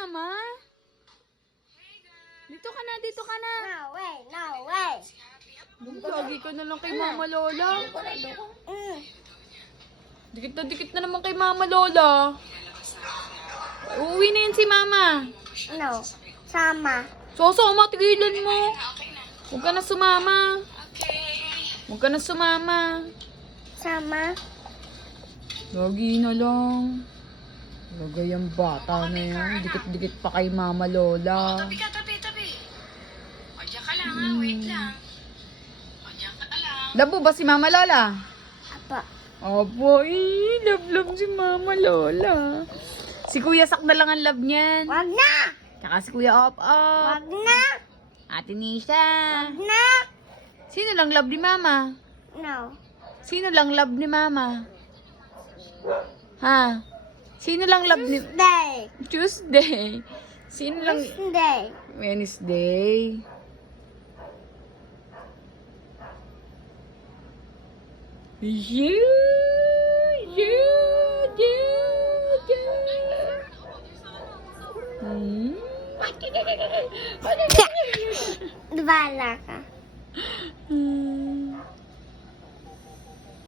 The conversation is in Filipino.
mama? Dito ka na, dito ka na. No way, no way. Lagi ka na lang kay Mama Lola. Dikit na naman kay Mama Lola. Uuwi na yan si Mama. No, sama. Sosoma, tigilan mo. Huwag ka na sumama. Huwag ka na sumama. Sama. Lagi na lang. Lagay ang bata na yan. Dikit-dikit pa kay Mama Lola. Tabi. O, diyan ka lang ha, wait lang. O, diyan ka lang. Labo ba si Mama Lola? Apa. Opo, love si Mama Lola. Si Kuya Sak na lang ang love niyan. Wag na. Tsaka si Kuya Op-Op. Wag na. Ate Nisha. Wag na. Sino lang love ni Mama? No. Sino lang love ni Mama? Ha? Sino lang love ni... Day. Tuesday. Sino lang... Day. Wednesday. You. Hmm? Bala ka. Hmm.